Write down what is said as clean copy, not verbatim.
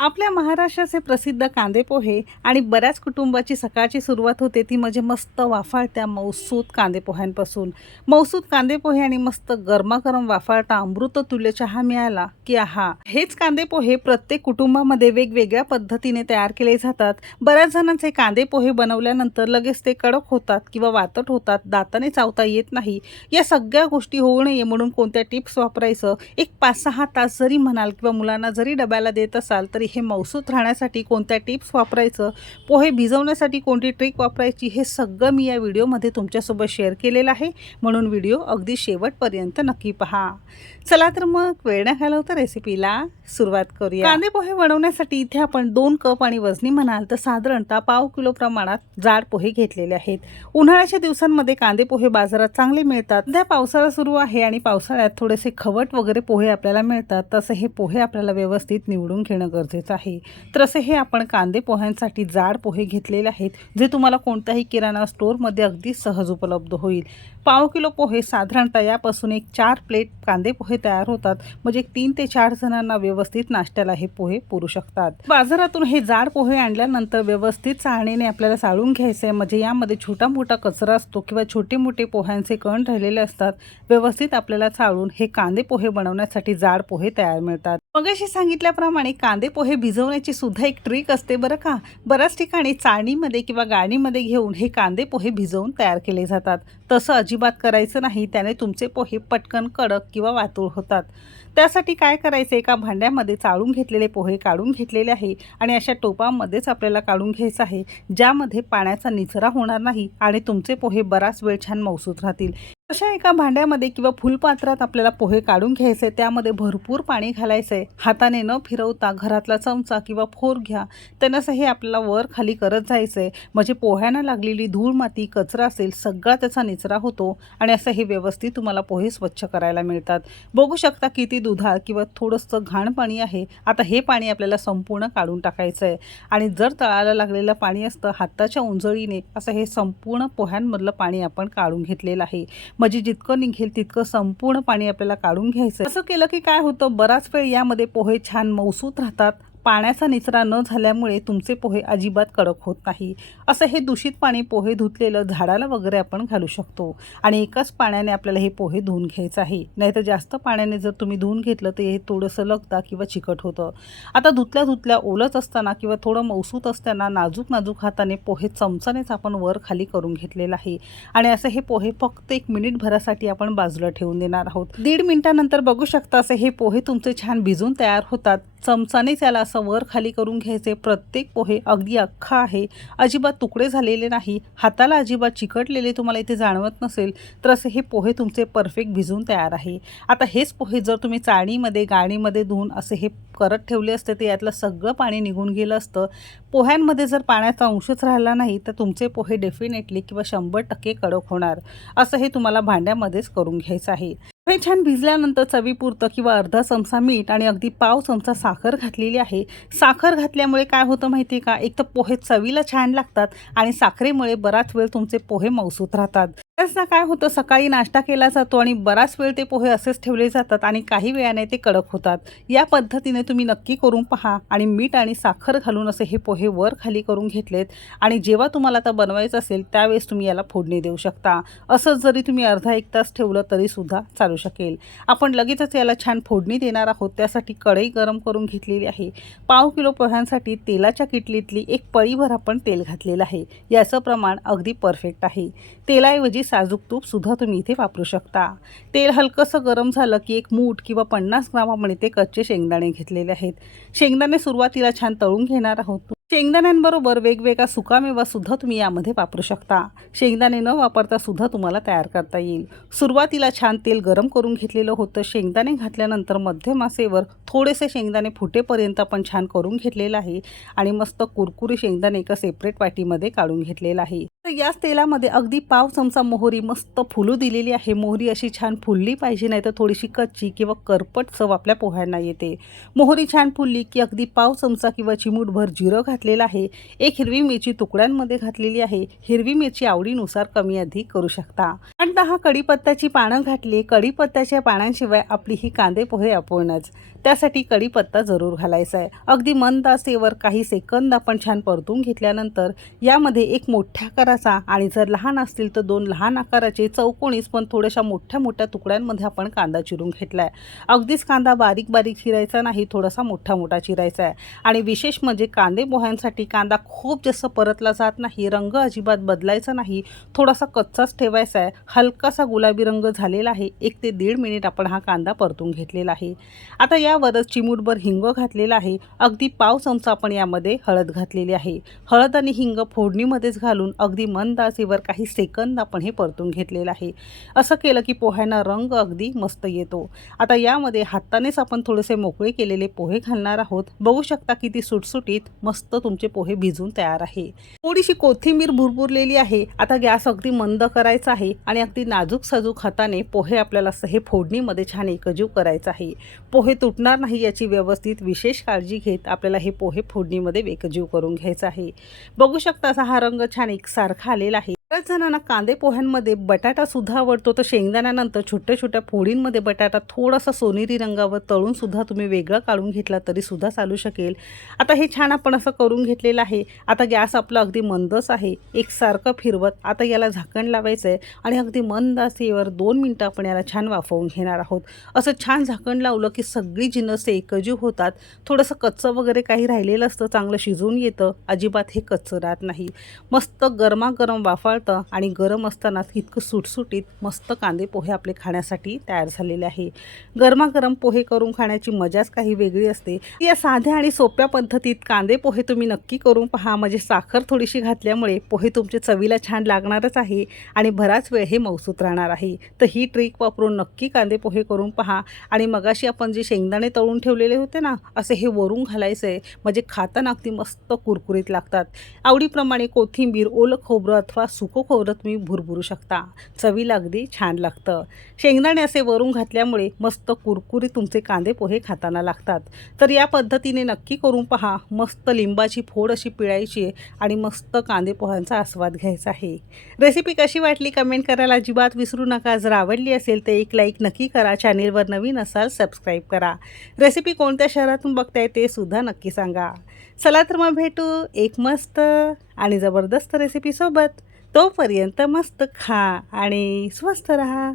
आपल्या महाराष्ट्राचे प्रसिद्ध कांदे पोहे आणि बऱ्याच कुटुंबाची सकाळची सुरुवात होते ती म्हणजे मस्त वाफाळत्या मौसूद कांदे पोह्यांपासून. मौसूद कांदे पोहे आणि मस्त गरमागरम वाफाळता अमृततुल्य चहा मिळाला की आहा. हेच कांदे पोहे प्रत्येक कुटुंबामध्ये वेगवेगळ्या पद्धतीने तयार केले जातात. बऱ्याच जणांचे कांदे पोहे बनवल्यानंतर लगेच ते कडक होतात किंवा वातट होतात, दाताने चावता येत नाही. या सगळ्या गोष्टी होऊ नये म्हणून कोणत्या टिप्स वापरायचं, एक 5-6 तास जरी म्हणाल किंवा मुलांना जरी डब्याला देत असाल तरी हे मौसूद राहण्यासाठी कोणत्या टिप्स वापरायचं, पोहे भिजवण्यासाठी कोणती ट्रिक वापरायची, हे सगळं मी या व्हिडिओमध्ये तुमच्यासोबत शेअर केलेलं आहे. म्हणून व्हिडिओ अगदी शेवटपर्यंत नक्की पहा. चला तर मग वेळ न घालवता रेसिपीला सुरुवात करूया. कांदे पोहे बनवण्यासाठी इथे आपण 2 कप आणि वजनी म्हणाल तर साधारणतः पाव किलो प्रमाणात जाड पोहे घेतलेले आहेत. उन्हाळ्याच्या दिवसांमध्ये कांदे पोहे बाजारात चांगले मिळतात. सध्या पावसाळा सुरू आहे आणि पावसाळ्यात थोडेसे खवट वगैरे पोहे आपल्याला मिळतात. तसे हे पोहे आपल्याला व्यवस्थित निवडून घेणं गरजेचं आहे. तर असे हे आपण कांदे पोह्यांसाठी जाड पोहे घेतलेले आहेत, जे तुम्हाला कोणत्याही किराणा स्टोअरमध्ये अगदी सहज उपलब्ध होईल. पाव किलो पोहे साधारणतः यापासून एक 4 प्लेट कांदे पोहे तयार होतात. म्हणजे 3 ते 4 जणांना व्यवस्थित नाश्त्याला हे पोहे पुरू शकतात. बाजारातून हे जाड पोहे आणल्यानंतर व्यवस्थित चाळणीने आपल्याला चाळून घ्यायचे. म्हणजे यामध्ये छोटा मोठा कचरा असतो किंवा छोटे मोठे पोह्यांचे कण राहिलेले असतात. व्यवस्थित आपल्याला चाळून हे कांदे पोहे बनवण्यासाठी जाड पोहे तयार मिळतात. मगाशी सांगितल्याप्रमाणे कांदे पोहे भिजवण्याची सुद्धा एक ट्रिक असते बरं का. बऱ्याच ठिकाणी चाळणीमध्ये किंवा गाळणीमध्ये घेऊन हे कांदे पोहे भिजवून तयार केले जातात. तसं अजिबात करायचं नाही, त्याने तुमचे पोहे पटकन कडक किंवा वातूळ होतात. त्यासाठी काय करायचं, एका भांड्यामध्ये चाळून घेतलेले पोहे काढून घेतलेले आहे आणि अशा टोपामध्येच आपल्याला काढून घ्यायचं आहे, ज्यामध्ये पाण्याचा निचरा होणार नाही आणि तुमचे पोहे बराच वेळ छान मौसूद राहतील. अशा एका भांड्यामध्ये किंवा फुलपात्रात आपल्याला पोहे काढून घ्यायचे. त्यामध्ये भरपूर पाणी घालायचंय. हाताने न फिरवता घरातला चमचा किंवा फोर घ्या, त्यानंच हे आपल्याला वर खाली करत जायचंय. म्हणजे पोह्यांना लागलेली धूळ माती कचरा असेल सगळा त्याचा निचरा होतो आणि असं हे व्यवस्थित तुम्हाला पोहे स्वच्छ करायला मिळतात. बघू शकता किती दुधाळ किंवा थोडंसं घाण पाणी आहे. आता हे पाणी आपल्याला संपूर्ण काढून टाकायचं आहे आणि जर तळाला लागलेलं पाणी असतं, हाताच्या उंजळीने असं हे संपूर्ण पोह्यांमधलं पाणी आपण काढून घेतलेलं आहे. म्हणजे जितकं निघेल तितकं संपूर्ण पाणी आपल्याला काढून घ्यायचं. असं केलं की काय होतं, बराच वेळ यामध्ये पोहे छान मौसूद राहतात. पाण्याचा निचरा न झाल्यामुळे तुमचे पोहे अजिबात कडक होत नाही. असं हे दूषित पाणी पोहे धुतलेलं झाडाला वगैरे आपण घालू शकतो आणि एकाच पाण्याने आपल्याला हे पोहे धुवून घ्यायचं आहे. नाहीतर जास्त पाण्याने जर तुम्ही धुवून घेतलं तर हे थोडंसं लगतं किंवा चिकट होतं. आता धुतल्या ओलच असताना किंवा थोडं मौसूद असताना नाजूक नाजूक हाताने पोहे चमचानेच आपण वर खाली करून घेतलेलं आहे आणि असं हे पोहे फक्त 1 मिनिटभरासाठी आपण बाजूला ठेवून देणार आहोत. 1.5 मिनिटानंतर बघू शकता असे हे पोहे तुमचे छान भिजून तयार होतात. चमचाने त्याला असं वर खाली करून घ्यायचे. प्रत्येक पोहे अगदी अख्खा आहे, अजिबात तुकडे झालेले नाही. हाताला अजिबात चिकटलेले तुम्हाला इथे जाणवत नसेल तर असे हे पोहे तुमचे परफेक्ट भिजून तयार आहे. आता हेच पोहे जर तुम्ही चाळणीमध्ये गाळणीमध्ये धुवून असे हे करत ठेवले असते तर यातलं सगळं पाणी निघून गेलं असतं. पोह्यांमध्ये जर पाण्याचा अंशच राहिला नाही तर तुमचे पोहे डेफिनेटली किंवा 100% कडक होणार. असं हे तुम्हाला भांड्यामध्येच करून घ्यायचं आहे. हे छान भिजल्यानंतर चवीपुरतं किंवा अर्धा चमचा मीठ आणि अगदी पाव चमचा साखर घातलेली आहे. साखर घातल्यामुळे काय होतं माहिती आहे का, एक तर पोहे चवीला छान लागतात आणि साखरेमुळे बराच वेळ तुमचे पोहे मौसूद राहतात. त्याचा काय होतं, सकाळी नाश्ता केला जातो आणि बराच वेळ ते पोहे असेच ठेवले जातात आणि काही वेळाने ते कडक होतात. या पद्धतीने तुम्ही नक्की करून पहा आणि मीठ आणि साखर घालून असे हे पोहे वर खाली करून घेतलेत आणि जेव्हा तुम्हाला आता बनवायचं असेल त्यावेळेस तुम्ही याला फोडणी देऊ शकता. असंच जरी तुम्ही अर्धा 1 तास ठेवलं तरीसुद्धा चालू शकेल. आपण लगेचच याला छान फोडणी देणार आहोत. त्यासाठी कढई गरम करून घेतलेली आहे. पाव किलो पोह्यांसाठी तेलाच्या किटलीतली 1 पळीभर आपण तेल घातलेलं आहे. याचं प्रमाण अगदी परफेक्ट आहे. तेलाऐवजी साजूक तूप सुद्धा तुम्ही इथे वापरू शकता. तेल हलकंसं गरम झालं की 1 मूठ किंवा 50 ग्राम आपण इथे कच्चे शेंगदाणे घेतलेले आहेत. शेंगदाणे सुरुवातीला छान तळून घेणार आहोत. शेंगदाण्यांबरोबर वेगवेगळा सुकामेवा सुद्धा तुम्ही यामध्ये वापरू शकता. शेंगदाणे न वापरता सुद्धा तुम्हाला तयार करता येईल. सुरुवातीला छान तेल गरम करून घेतलेलं होतं. शेंगदाणे घातल्यानंतर मध्यम आचेवर थोडेसे शेंगदाणे फुटेपर्यंत आपण छान करून घेतलेलं आहे आणि मस्त कुरकुरी शेंगदाणे एका सेपरेट वाटीमध्ये काढून घेतलेला आहे. तर याच तेलामध्ये अगदी पाव चमचा मोहरी मस्त फुलू दिलेली आहे. मोहरी अशी छान फुलली पाहिजे, नाही तर थोडीशी कच्ची किंवा करपट चव आपल्या पोह्यांना येते. मोहरी छान फुलली की अगदी पाव चमचा किंवा चिमूटभर जिरं घातलेलं आहे. एक हिरवी मिरची तुकड्यांमध्ये घातलेली आहे. हिरवी मिरची आवडीनुसार कमी अधिक करू शकता. आणि 10 कढीपत्त्याची पानं घातली. कढीपत्त्याच्या पानांशिवाय आपली ही कांदे पोहे अपूर्णच. त्यासाठी कढीपत्ता जरूर घालायचा आहे. अगदी मंद आचेवर काही सेकंद आपण छान परतून घेतल्यानंतर यामध्ये एक मोठ्या आकाराचा आणि जर लहान असतील तर 2 लहान आकाराचे चौकोनीस पण थोड्याशा मोठ्या मोठ्या तुकड्यांमध्ये आपण कांदा चिरून घेतला आहे. अगदीच कांदा बारीक बारीक चिरायचा नाही, थोडासा मोठा मोठा चिरायचा आहे. आणि विशेष म्हणजे कांदे पोह्यांसाठी कांदा खूप जास्त परतला जात नाही, रंग अजिबात बदलायचा नाही, थोडासा कच्चाच ठेवायचा आहे. हलकासा गुलाबी रंग झालेला आहे. 1 ते 1.5 मिनिट आपण हा कांदा परतून घेतलेला आहे. आता यावरच चिमूटभर हिंग घातलेला आहे. अगदी पाव चमचा आपण यामध्ये हळद घातलेली आहे. हळद आणि हिंग फोडणीमध्येच घालून अगदी मंद आचेवर काही सेकंद आपण हे परतून घेतलेलं आहे. असं केलं की पोह्यांना रंग अगदी मस्त येतो. आता यामध्ये हातानेच आपण थोडेसे मोकळे केलेले पोहे घालणार आहोत. बघू शकता किती सुटसुटीत मस्त तुमचे पोहे भिजून तयार आहे. थोडीशी कोथिंबीर भुरभुरलेली आहे. आता गॅस अगदी मंद करायचा आहे आणि अगदी नाजूक साजूक हाताने पोहे आपल्याला हे फोडणीमध्ये छान एकजीव करायचं आहे. पोहे तुटणार नाही याची व्यवस्थित विशेष काळजी घेत आपल्याला हे पोहे फोडणीमध्ये एकजीव करून घ्यायचं आहे. बघू शकता असा हा रंग छान एकसारखा आलेला आहे. बऱ्याच जणांना कांदे पोह्यांमध्ये बटाटा सुद्धा आवडतो, तर शेंगदाण्यानंतर छोट्या छोट्या फोडींमध्ये बटाटा थोडासा सोनेरी रंगावर तळून सुद्धा तुम्ही वेगळं काढून घेतला तरी सुद्धा चालू शकेल. आता हे छान आपण असं करून घेतलेलं आहे. आता गॅस आपला अगदी मंदच आहे. एकसारखं फिरवत आता याला झाकण लावायचं आहे आणि अगदी मंद आचेवर 2 मिनिटं आपण याला छान वाफवून घेणार आहोत. असं छान झाकण लावलं की सगळी जिन्नस एकजीव होतात. थोडंसं कच्चं वगैरे काही राहिलेलं असतं, चांगलं शिजून येतं, अजिबात हे कच्चं राहत नाही. मस्त गरमागरम वाफाळतं आणि गरम असताना इतकं सुटसुटीत मस्त कांदे पोहे आपले खाण्यासाठी तयार झालेले आहे. गरमागरम पोहे करून खाण्याची मजाच काही वेगळी असते. या साध्या आणि सोप्या पद्धतीत कांदे पोहे तुम्ही नक्की करून पहा. म्हणजे साखर थोडीशी घातल्यामुळे पोहे तुमचे चवीला छान लागणारच आहे आणि बराच वेळ हे मौसूत राहणार आहे. तर ही ट्रिक वापरून नक्की कांदे पोहे करून पहा. आणि मगाशी आपण जे शेंगदाणे तळून ठेवलेले होते ना, असे हे वरून घालायचं आहे. म्हणजे खाताना अगदी मस्त कुरकुरीत लागतात. आवडीप्रमाणे कोथिंबीर, ओलं खोबरं अथवा सुकं खोबरं तुम्ही भुरभुरू शकता. चवीला अगदी छान लागतं. शेंगदाणे असे वरून घातल्यामुळे मस्त कुरकुरीत तुमचे कांदे पोहे खाताना लागतात. तर या पद्धतीने नक्की करून पहा. मस्त लिंबाची फोड अशी पिळायची आहे आणि मस्त कांदे पोह्यांचा आस्वाद घ्यायचा आहे. रेसिपी कशी वाटली कमेंट करायला अजिबात विसरू नका. जर आवडली असेल तर एक लाईक नक्की करा. चॅनेलवर नवीन असाल सबस्क्राईब करा. रेसिपी कोणत्या शहरातून बघताय ते सुद्धा नक्की सांगा. चला तर मग भेटू एक मस्त आणि जबरदस्त रेसिपीसोबत. तोपर्यंत मस्त खा आणि स्वस्त रहा.